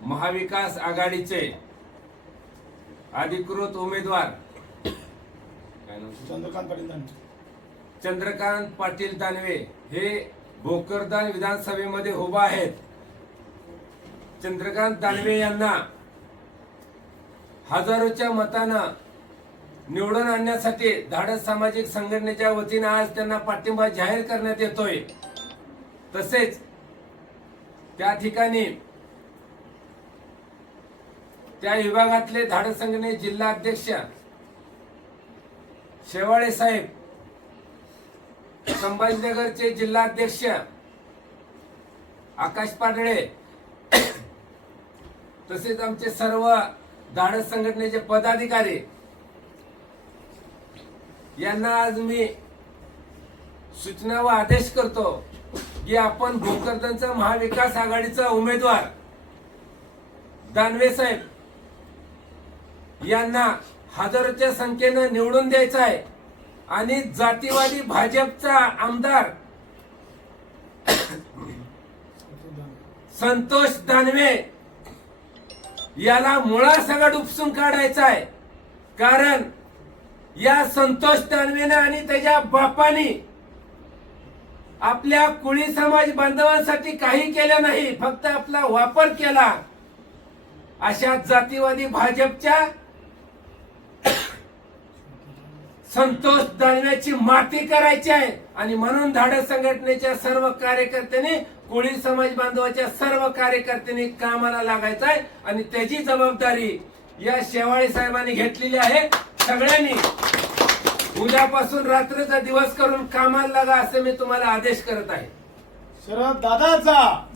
महाविकास आघाडीचे अधिकृत उमेदवार? चंद्रकांत पाटील दानवे. चंद्रकांत पाटील दानवे हे भोकरदान विधानसभेमध्ये उभा आहेत चंद्रकांत दानवे यांना हजारोच्या मतानं निवडून आणण्यासाठी धाडस सामाजिक संघटनेच्या वतीनं आज त्यांना पाठिंबा जाहीर करण्यात येतोय तसेच त्या ठिकाणी त्या विभागातले धाडस संघटने जिल्हा अध्यक्ष शेवाळे साहेब संभाजीनगरचे जिल्हाध्यक्ष आकाश पाटळे तसेच आमचे सर्व धाडस संघटनेचे पदाधिकारी यांना आज मी सूचना व आदेश करतो की आपण भोकरदनचा महाविकास आघाडीचा उमेदवार दानवे साहेब यांना हजारोच्या संख्येनं निवडून द्यायचं आहे. आणि जातीवादी भाजपचा आमदार संतोष दानवे याला मुळासकट उपसून काढायचा आहे. कारण या संतोष दानवेनं आणि त्याच्या बापानी आपल्या कुळी समाज बांधवांसाठी काही केलं नाही फक्त आपला वापर केला. अशा जातीवादी भाजपच्या संतोष दानव्याची माती करायची आहे. आणि म्हणून धाडस संघटनेच्या सर्व कार्यकर्त्यांनी कोळी समाज बांधवाच्या सर्व कार्यकर्त्यांनी कामाला लागायचं आहे. आणि त्याची जबाबदारी या शेवाळे साहेबांनी घेतलेली आहे. सगळ्यांनी उद्यापासून रात्रीचा दिवस करून कामाला लागा असे मी तुम्हाला आदेश करत आहे. शरद दादाचा.